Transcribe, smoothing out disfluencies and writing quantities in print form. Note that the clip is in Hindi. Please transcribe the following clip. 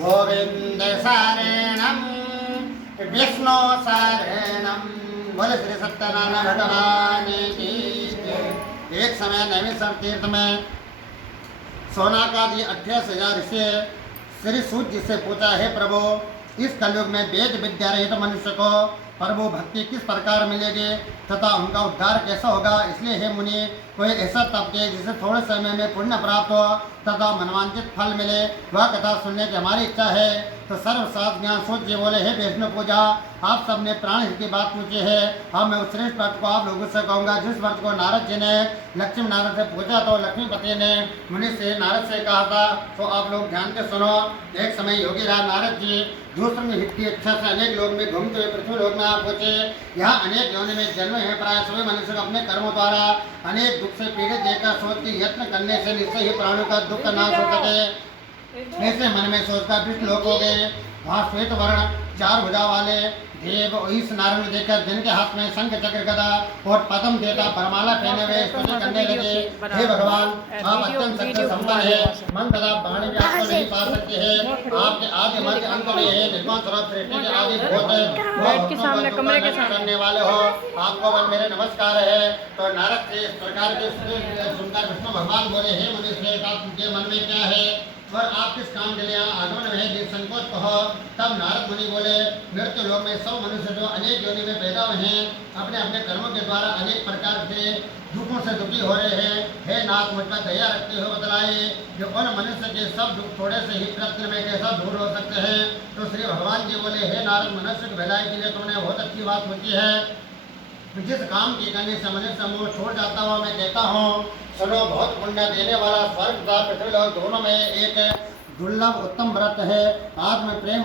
गोविंद शरणम विष्णु शरणम। बोले श्री सत्यनारायण भगवान की जय। एक समय नैमिषारण्य तीर्थ में सौनकादि 28,000 ऋषि श्री सूत जी से पूछा, है प्रभु, इस कलयुग में वेद विद्या रहित मनुष्य को प्रभु भक्ति किस प्रकार मिलेगी तथा उनका उद्धार कैसा होगा। इसलिए हे मुनि, कोई ऐसा तप के जिसे थोड़े समय में पुण्य प्राप्त हो तथा मनवांचित फल मिले, वह कथा सुनने की हमारी इच्छा है। तो सर्वसाध ज्ञान सूत जी बोले, हे विष्णु पूजा, आप सबने प्राण हित की बात पूछी है। अब मैं उस श्रेष्ठ व्रत को आप लोगों से कहूँगा जिस व्रत को नारद जी ने लक्ष्मी नारद से पूछा तो लक्ष्मीपति ने मुनि से नारद से कहा था। तो आप लोग ध्यान से सुनो। एक समय योगी राज नारद जी दूसरे हित की इच्छा से अनेक लोग में घूमते हुए पृथ्वी लोक में आप पहुंचे। यहाँ अनेक योनि में जन्म है, प्राय सभी मनुष्य को अपने कर्मों द्वारा अनेक दुख से पीड़ित देखकर सोच के यत्न करने से निश्चय ही प्राणों का दुख नाश हो सके। ऐसे मन में सोचकर पृथ्वी लोक हो गए। वहाँ श्वेत वर्ण 4 भुजा वाले देव ईश नारायण को देखकर जिनके हाथ में शंख चक्र गदा और पद्म देता परमाला पहने हुए स्तुति करने लगे, हे भगवान, आप अत्यंत शक्ति संपन्न है, मन तथा वाणी भी आपको नहीं पा सकते हैं। आपके आदि मध्य अंत में है, निर्माण स्वरूप सृष्टि के आदि भूत करने वाले हो, आपको बल मेरे नमस्कार है। तो नारद से इस प्रकार के सुनकर विष्णु भगवान बोले, हे मनुष्य, आपके मन में क्या है और आप किस काम के लिए आगमन में संकोच कहो। तब नारद मुनि बोले, मृत्यु लोक में सब मनुष्य जो अनेक योनि में पैदा हुए हैं, अपने अपने कर्मों के द्वारा अनेक प्रकार से दुखों से दुखी हो रहे हैं। हे नाथ, मुझ पर दया रखते हुए बतलाइए जो उन मनुष्य के सब दुख थोड़े से ही प्रयत्न में कैसा दूर हो सकते हैं। तो श्री भगवान जी बोले, हे नारद, मनुष्य की भलाई के लिए तुमने बहुत अच्छी बात पूछी है। जिस काम की करने से मनुष्य मोह छोड़ जाता हुआ मैं कहता हूँ, सुनो, बहुत पुण्य देने वाला स्वर्ग तथा पृथ्वी लोक दोनों में एक दुर्लभ उत्तम व्रत है। आत्म प्रेम